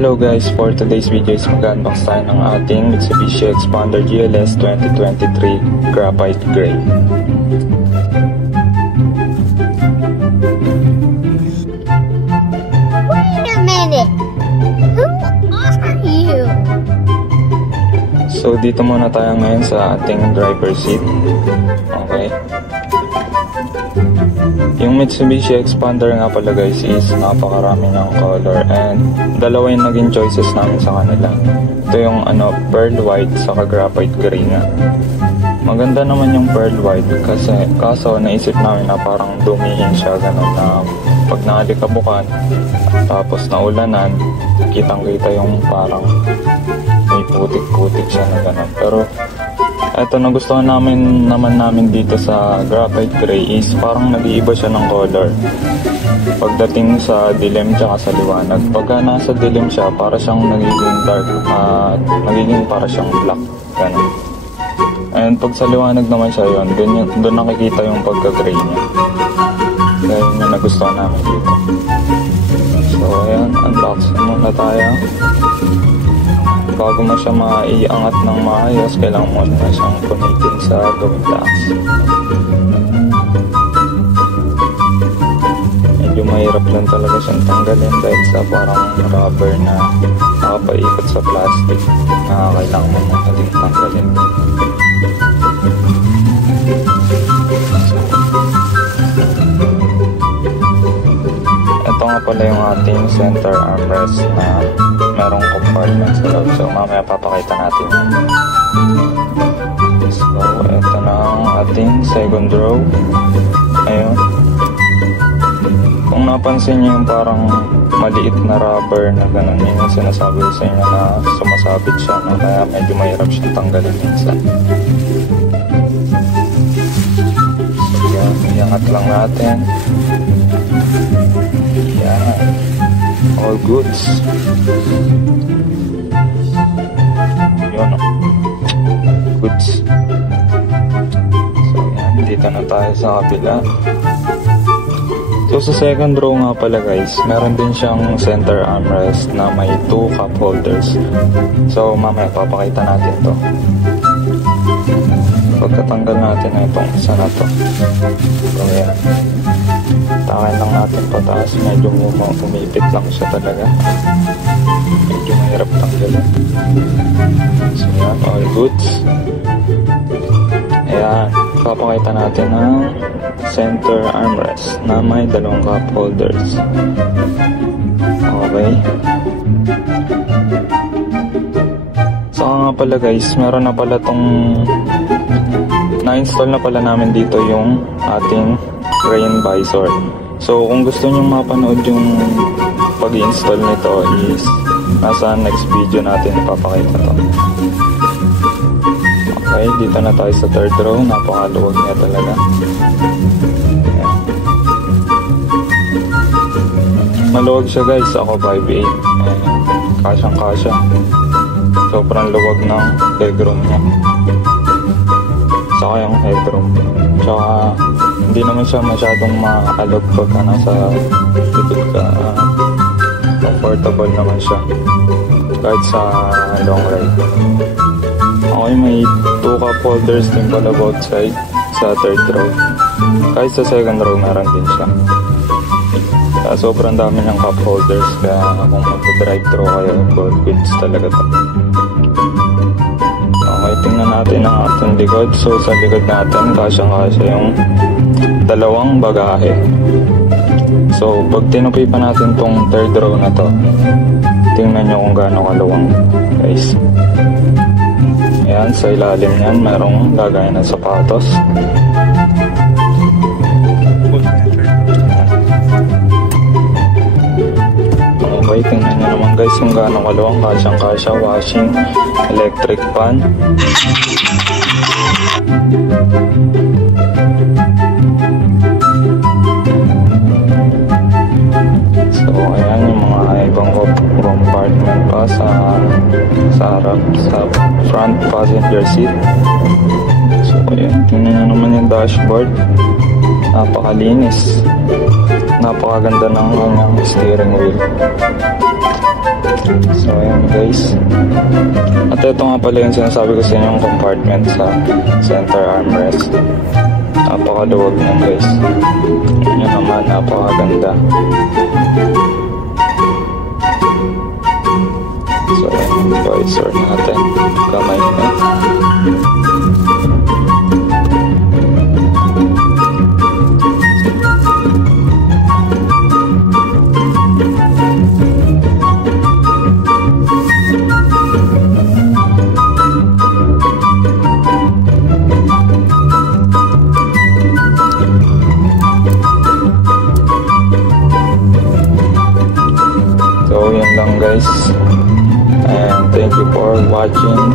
hello guys, for today's video is mag-unbox tayo ng ating Mitsubishi Xpander GLS 2023 Graphite Gray. Wait a minute! Who are you? So dito muna tayo ngayon sa ating driver seat. Okay. Yung Mitsubishi Xpander nga pala guys is napakarami ng color and dalawa yung naging choices namin sa kanila. Ito yung pearl white saka graphite gray nga. Maganda naman yung pearl white kaso naisip namin na parang dumihin siya ganun na pag nakalikabukan tapos naulanan kitang kita yung parang may putik-putik siya na ganun. Pero ito nagustuhan namin dito sa graphite gray is parang nag-iiba siya ng color pagdating sa dilim tsaka sa liwanag. Pagka nasa dilim siya para siyang nagiging dark nagiging para siyang black ganun. And pag sa liwanag naman siya yun doon nakikita yung pagka-gray niya. Kaya yun yung nagustuhan namin dito. So ayan, unboxing muna tayo. Bago mo siya maiangat ng maayos, kailangan mo na siyang punitin sa gawing taas. Medyo mahirap lang talaga siyang tanggalin dahil sa parang rubber na nakapaikot sa plastic na kailangan mo muna din tanggalin. Ito nga pala yung ating center armrest na merong compartment sa loob. So mamaya papakita natin yan. So ito na ang ating second row. Ayun. Kung napansin nyo yung parang maliit na rubber na gano'n, yun yung sinasabi ko sa inyo na sumasabit siya, no? Kaya medyo mahirap siyang tanggalin minsan. So yan, iangat lang natin. Yan. All goods. Yun, goods. So yan, dito na tayo sa kabila. So sa second row nga pala guys, meron din siyang center armrest na may 2 cup holders. So mamaya papakita natin to. Pagkatanggal natin na itong isa na to. So yan. Takin lang natin pataas, medyo umipit lang siya talaga. Medyo mahirap tanggalin. So yan, all goods. Ayan, papakita natin ang center armrest na may 2 cup holders. Okay. So nga pala guys, meron na pala tong na-install na pala namin dito yung ating rain visor. So kung gusto nyo mapanood yung pag-install nito is nasa next video natin ipapakita to. Okay, dito na tayo sa third row. Napakaluwag niya talaga. Ayan. Maluwag siya guys. Ako 5'8". Kasyang kasya. Sobrang luwag ng legroom niya. Saka yung headroom. Tsaka hindi naman siya masyadong makalog pagka nasa likod ka. Comfortable naman siya kahit sa long ride. Okay, may 2 cup holders din pala both side sa third row. Kahit sa second row meron din siya. Kaya sobrang dami ng cup holders, kaya kung mag-drive thru kayo, good goods talaga to. Okay, tingnan natin ang ating likod. So sa likod natin, kasyang-kasya yung 2 bagahe. So pag tinupi pa natin tong third row na to, tingnan nyo kung gaano kaluwang guys. Ayan, sa ilalim niyan merong lagayan ng sapatos. Okay, tingnan nyo naman guys kung gaano kaluwang. Kasyang-kasya, washing, electric fan. So ayan yung mga ibang compartment pa sa harap, sa front passenger seat. So ayan, tingnan nyo naman yung dashboard. Napakalinis. Napakaganda ng kanyang steering wheel. So ayan guys. At ito nga pala yung sinasabi ko sa inyo yung compartment sa center armrest. Napakaluwag na guys. Yun naman, napakaganda. So ayan, visor natin. Kamay na. So, yan lang guys. And thank you for watching.